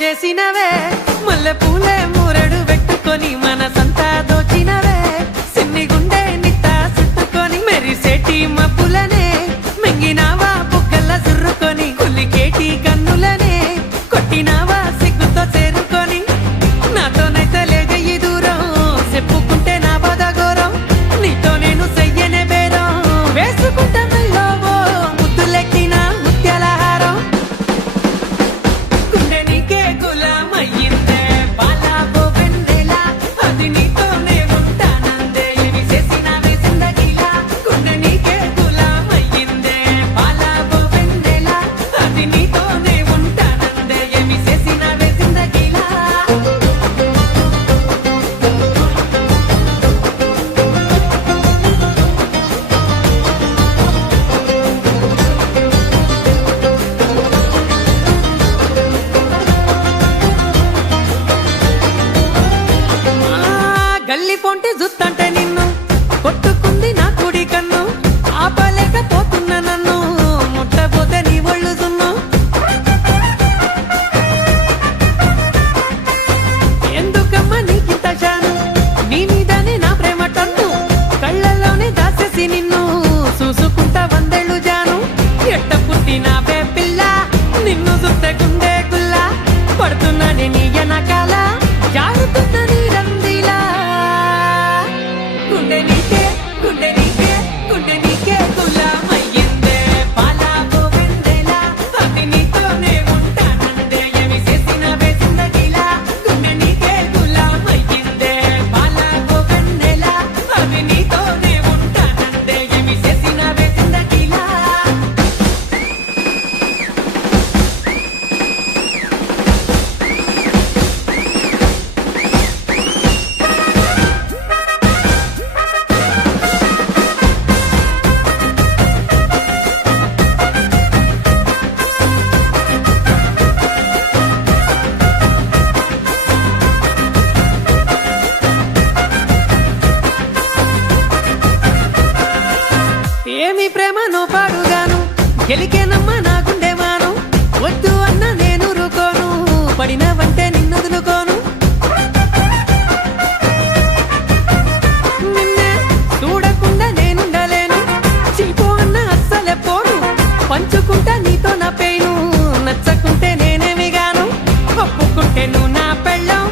చేసినవే మల్లె పూలే మూరెడు పెట్టుకొని మనసంతా దోచినవే సిన్ని గుండె నిత్త చుట్టుకొని మెరిసేటి మబ్బులనే మింగినావా బుగ్గల సుర్రుకొని కులికేటి కన్నులనే కొట్టినావా సిగ్గుతో చేరుకొని నాతోనైతే లేగ ఈ దూరం చెప్పుకుంటే నా బాధ ఘోరం నీతో నేను చెయ్యనే బేరం వేసుకుంటే మెల్లోవో ముద్దులెక్కిన ముత్యాల హారం గుండె నీకే గులామయ్యిందే బాలాబో వెన్నెలా అది నీతోనే ఉంటానందే ఇవి చేసినవే జిందగీలా గుండె నీకే గులామయ్యిందే బాలాబో వెన్నెలా అది నీతోనే ఉంటానందే ఇవి చేసినవే జిందగీలా గల్లి పొంటి జుత్తంటే నిన్ను కొట్టుకుంది నా కుడి కన్ను ఆపలేకపోతున్నా నన్ను ముట్టబోతే నీ ఒళ్ళు జున్ను ఎందుకమ్మా నీకింత శాను నీ మీదనే నా ప్రేమ టన్ను కళ్ళల్లోనే దాసేసి నిన్ను చూసుకుంటా వందేళ్ళు జాను ఎట్ట పుట్టినావే పిల్ల నిన్ను చూస్తే గుండె గుల్లా పడుతున్నానే నీ వెనకాల జారుతున్న నీ రందిలా గుండె నీకే గుండె నీకే గుండె నీకే గులామయ్యిందే బాలాబో వెన్నెలా అది నీతోనే ఉంటానందే ఏమి చేసినవే జిందగీలా గుండె నీకే గులామయ్యిందే బాలాబో వెన్నెలా అది నీతోనే ఉంటానందే ఏమి చేసినవే జిందగీలా ఏమి ప్రేమను పాడుగాను గెలికేనమ్మ నా గుండె మాను వద్దు అన్న నేను రుకోను పడినవంటే నిన్ను వదులుకోను నిన్నే చూడకుండా నేనుండలేను చీపో అన్న అస్సలే పోను పంచుకుంటా నీతో నా పెయిను నచ్చకుంటే నేనేమిగాను ఒప్పుకుంటే నువ్వు నా పెళ్ళం